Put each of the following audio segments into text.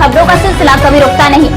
खबरों का सिलसिला कभी रुकता नहीं।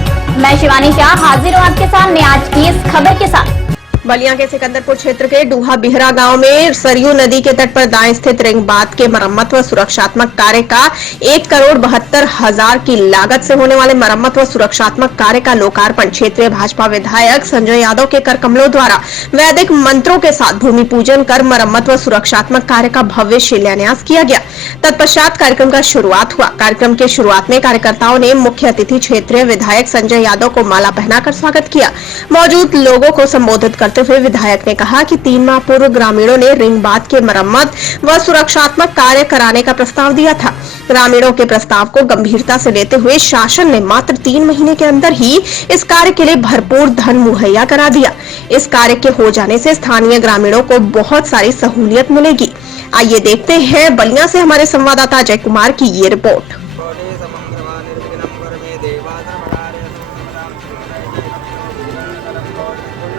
मैं शिवानी शाह हाजिर हूँ आपके सामने आज की इस खबर के साथ। बलिया के सिकंदरपुर क्षेत्र के डूहा बिहरा गांव में सरयू नदी के तट पर दाएं स्थित रिंग बांध के मरम्मत व सुरक्षात्मक कार्य का 1,72,00,000 की लागत से होने वाले मरम्मत व सुरक्षात्मक कार्य का लोकार्पण क्षेत्रीय भाजपा विधायक संजय यादव के कर कमलों द्वारा वैदिक मंत्रों के साथ भूमि पूजन कर मरम्मत व सुरक्षात्मक कार्य का भव्य शिलान्यास किया गया। तत्पश्चात कार्यक्रम का शुरुआत हुआ। कार्यक्रम के शुरुआत में कार्यकर्ताओं ने मुख्य अतिथि क्षेत्रीय विधायक संजय यादव को माला पहनाकर स्वागत किया। मौजूद लोगों को संबोधित करते हुए विधायक ने कहा कि 3 माह पूर्व ग्रामीणों ने रिंग बांध के मरम्मत व सुरक्षात्मक कार्य कराने का प्रस्ताव दिया था। ग्रामीणों के प्रस्ताव को गंभीरता से लेते हुए शासन ने मात्र 3 महीने के अंदर ही इस कार्य के लिए भरपूर धन मुहैया करा दिया। इस कार्य के हो जाने से स्थानीय ग्रामीणों को बहुत सारी सहूलियत मिलेगी। आइए देखते हैं बलिया से हमारे संवाददाता अजय कुमार की ये रिपोर्ट।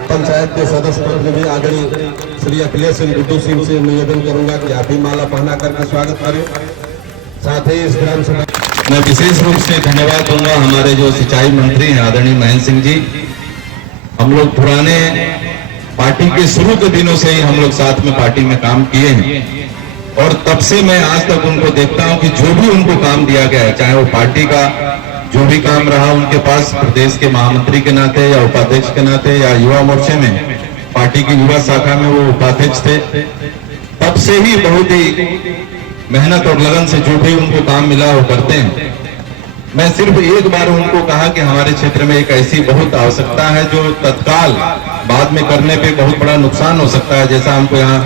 पंचायत के सदस्य पद में भी आदरणीय श्री अखिलेश गुड्डू सिंह से निवेदन करूंगा कि आप भी माला पहना करके स्वागत करें। साथ ही इस ग्राम सभा मैं विशेष रूप से धन्यवाद दूंगा हमारे जो सिंचाई मंत्री हैं आदरणीय महेंद्र सिंह जी। हम लोग पुराने पार्टी के शुरू के दिनों से ही हम लोग साथ में पार्टी में काम किए हैं और तब से मैं आज तक उनको देखता हूं कि जो भी उनको काम दिया गया है, चाहे वो पार्टी का जो भी काम रहा उनके पास प्रदेश के महामंत्री के नाते या उपाध्यक्ष के नाते या युवा मोर्चे में पार्टी की युवा शाखा में वो उपाध्यक्ष थे, तब से ही बहुत ही मेहनत और लगन से जो भी उनको काम मिला वो करते हैं। मैं सिर्फ एक बार उनको कहा कि हमारे क्षेत्र में एक ऐसी बहुत आवश्यकता है जो तत्काल बाद में करने पे बहुत बड़ा नुकसान हो सकता है, जैसा हमको यहाँ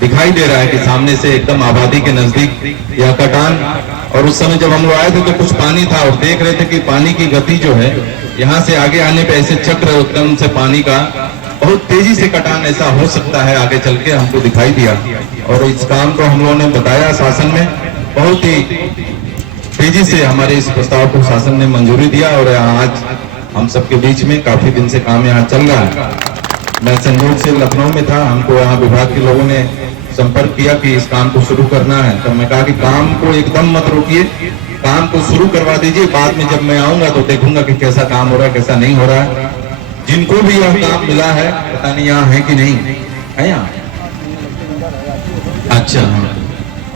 दिखाई दे रहा है कि सामने से एकदम आबादी के नजदीक यह कटान। और उस समय जब हम लोग आए थे तो कुछ पानी था और देख रहे थे कि पानी की गति जो है यहाँ से आगे आने पे ऐसे चक्र उत्पन्न से पानी का बहुत तेजी से कटान ऐसा हो सकता है आगे चल के, हमको दिखाई दिया। और इस काम को हम लोगों ने बताया शासन में, बहुत ही तेजी से हमारे इस प्रस्ताव को शासन ने मंजूरी दिया और आज हम सबके बीच में काफी दिन से काम यहाँ चल रहा है। मैं संयोग से लखनऊ में था, हमको यहाँ विभाग के लोगों ने संपर्क किया कि इस काम को शुरू करना है, तो मैं कहा कि काम को एकदम मत रोकिए, काम को शुरू करवा दीजिए। बाद में जब मैं आऊंगा तो देखूंगा कि कैसा काम हो रहा है कैसा नहीं हो रहा है। जिनको भी यह काम मिला है पता नहीं यहाँ है कि नहीं है यहाँ। अच्छा हाँ,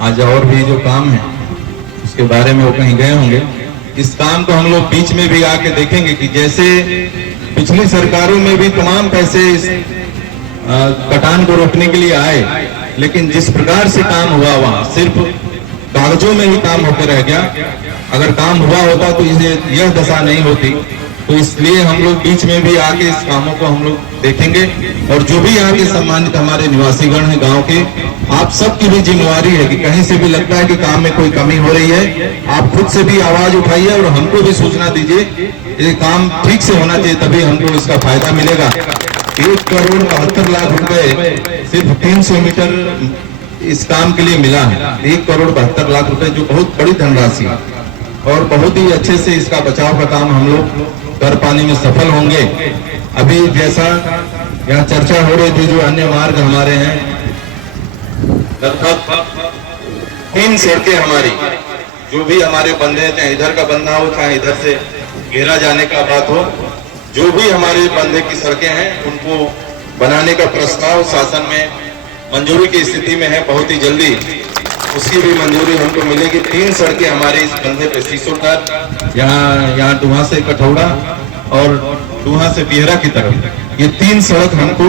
आज और भी जो काम है उसके बारे में वो कहीं गए होंगे। इस काम को हम लोग बीच में भी आके देखेंगे कि जैसे पिछली सरकारों में भी तमाम पैसे इस कटान को रोकने के लिए आए, लेकिन जिस प्रकार से काम हुआ वहां सिर्फ कागजों में ही काम होकर रह गया। अगर काम हुआ होता तो इसे यह दशा नहीं होती। तो इसलिए हम लोग बीच में भी आके इस कामों को हम लोग देखेंगे और जो भी यहाँ के सम्मानित हमारे निवासीगण हैं गांव के, आप सबकी भी जिम्मेवारी है कि कहीं से भी लगता है कि काम में कोई कमी हो रही है, आप खुद से भी आवाज उठाइए और हमको भी सूचना दीजिए। ये काम ठीक से होना चाहिए, तभी हमको इसका फायदा मिलेगा। 1,72,00,000 रुपए सिर्फ 300 मीटर इस काम के लिए मिला है। 1,72,00,000 रुपए जो बहुत बड़ी धनराशि है और बहुत ही अच्छे से इसका बचाव का काम हम लोग कर पाने में सफल होंगे। अभी जैसा यहाँ चर्चा हो रही थी, जो अन्य मार्ग हमारे हैं, लगभग 3 सड़कें हमारी जो भी हमारे बंदे हैं, चाहे इधर का बंदा हो चाहे इधर से घेरा जाने का बात हो, जो भी हमारे बंदे की सड़कें हैं उनको बनाने का प्रस्ताव शासन में मंजूरी की स्थिति में है। बहुत ही जल्दी उसकी भी मंजूरी हमको मिलेगी। 3 सड़कें हमारे इस बंदे पे सीसोटर, यहाँ डूहा से कठौड़ा और डूहा से बिहरा की तरफ, ये 3 सड़क हमको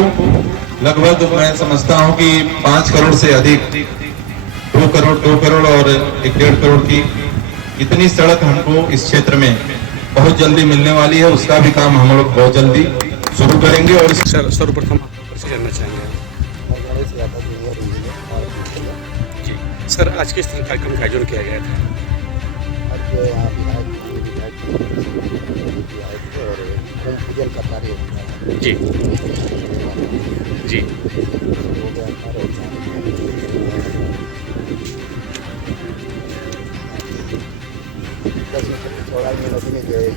लगभग मैं समझता हूँ कि 5 करोड़ से अधिक, 2 करोड़ और 1.5 करोड़ की इतनी सड़क हमको इस क्षेत्र में बहुत जल्दी मिलने वाली है। उसका भी काम हम लोग बहुत जल्दी शुरू करेंगे। और सर्वप्रथम जानना चाहेंगे जी सर, आज किस तरह कार्यक्रम का आयोजन किया गया था? पूजन का कार्य जी जी चौड़ाई में नदी में गए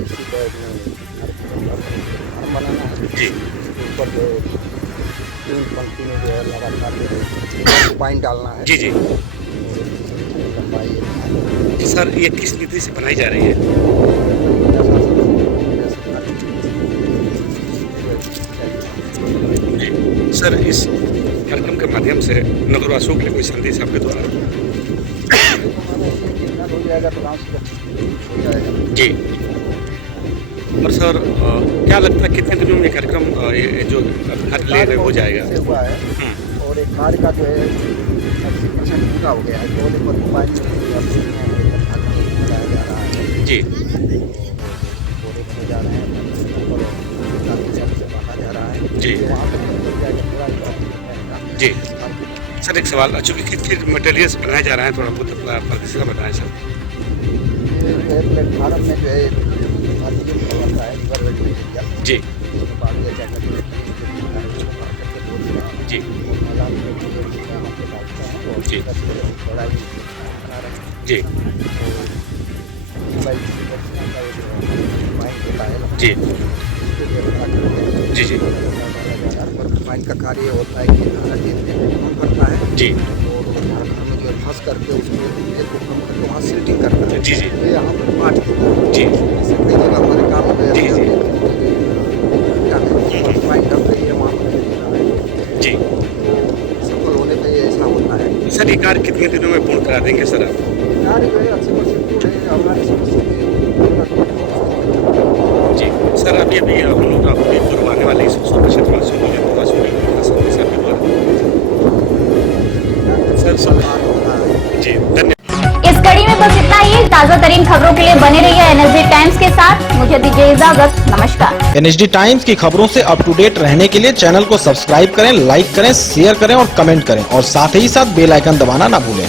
बनाना है जी, ऊपर जो 3 पंक्ति में जो है लगातार पानी डालना है जी जी लंबाई। सर, ये किस नीति से बनाई जा रही है? सर इस कार्यक्रम के माध्यम से नगरवासियों के लिए कोई संदेश आपके द्वारा? हो जाएगा तो गाँव सुरक्षित हो जाएगा। जी। और सर क्या लगता है कितने दिनों में ये कार्यक्रम ये जो कार्य ले रहे हो जाएगा? हुआ है और एक कार्य का जो है 80% पूरा हो गया है। केवल एक मोबाइल बनाया जा रहा है। जी। बोले बने जा रहे हैं जा रहा है। जी। वहाँ पर जी सर एक सवाल, चूँकि किस मटेरियल्स बनाए जा रहे हैं थोड़ा बहुत प्रतिशत बताएं सर। प्लेटफार्म में जो है जी। जी। जी। जी। जी। जी। जी। फाइन का कार्य होता है कि करता है जी। और झारखंड में जो फंस करके उसको एक को कम करके वहाँ सीटिंग करता है। जी। जी। तो यहाँ पर बांट देता है। जी। कई जगह हमारे काम में जी। जी। फाइन डब रही है वहाँ पर। जी। सफल होने पे ऐसा होता है। सर ये कार्य कितने दिनों में पूर्ण करा देंगे सर आप? कार्य जो है 80% पूरे हमारी समस्या जी सर अभी हम लोग अपने पूर्व आने वाले इस क्षेत्रवासियों को जनवासियों को संदेश आपके द्वारा सर जी धन्यवाद। इस कड़ी में बस इतना ही। ताजा तरीन खबरों के लिए बने रहिए एनएसडी टाइम्स के साथ। मुझे दीजिए इजाजत। नमस्कार। एनएसडी टाइम्स की खबरों से अप टू डेट रहने के लिए चैनल को सब्सक्राइब करें, लाइक करें, शेयर करें और कमेंट करें और साथ ही साथ बेल आइकन दबाना ना भूलें।